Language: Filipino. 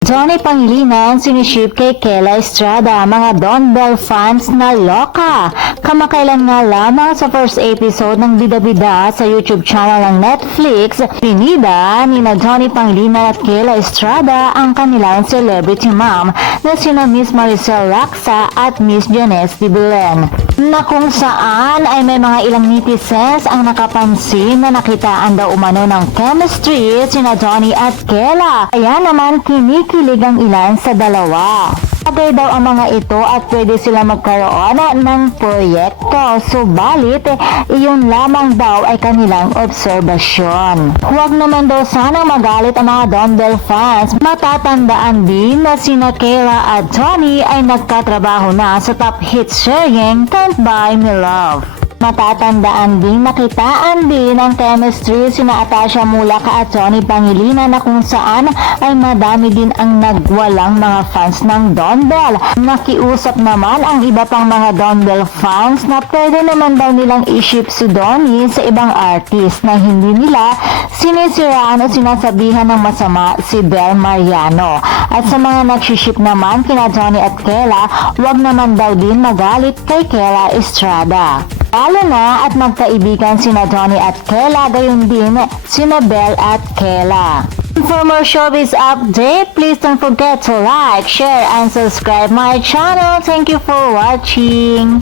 Johnny Pangilinan siniship kay Kela Estrada, mga Don Bell fans na loka. Kamakailan nga lamang sa first episode ng Bida-Bida sa YouTube channel ng Netflix, pinida ni na Johnny Pangilinan at Kela Estrada ang kanilang celebrity mom na sina Miss Maricel Laksa at Miss Janice de Belen, na kung saan ay may mga ilang netizens ang nakapansin na nakitaan daw umano ng chemistry sina Johnny at Kela. Kaya naman kinikilig ang ilan sa dalawa. Bagay daw ang mga ito at pwede sila magkaroon ng proyekto, subalit iyon lamang daw ay kanilang obserbasyon. Huwag naman daw sanang magalit ang mga Don Bell fans. Matatandaan din na sina Kela at Johnny ay nagkatrabaho na sa top hit seryeng Can't Buy Me Love. Matatandaan din nakitaan din ang chemistry sina Atasha Mulaka at Johnny Pangilinan na kung saan ay madami din ang nagwalang mga fans ng Don Bell. Nakiusap naman ang iba pang mga Don Bell fans na pwede naman daw nilang i-ship si Donnie sa ibang artist na hindi nila sinisiraan o sinasabihan ng masama si Bel Mariano. At sa mga nagsiship naman kina Johnny at Kela, wag naman daw din magalit kay Kela Estrada. Lalo na at magkaibigan sina Johnny at Kela, gayon din sina Bel at Kela. For more showbiz update, please don't forget to like, share, and subscribe my channel. Thank you for watching.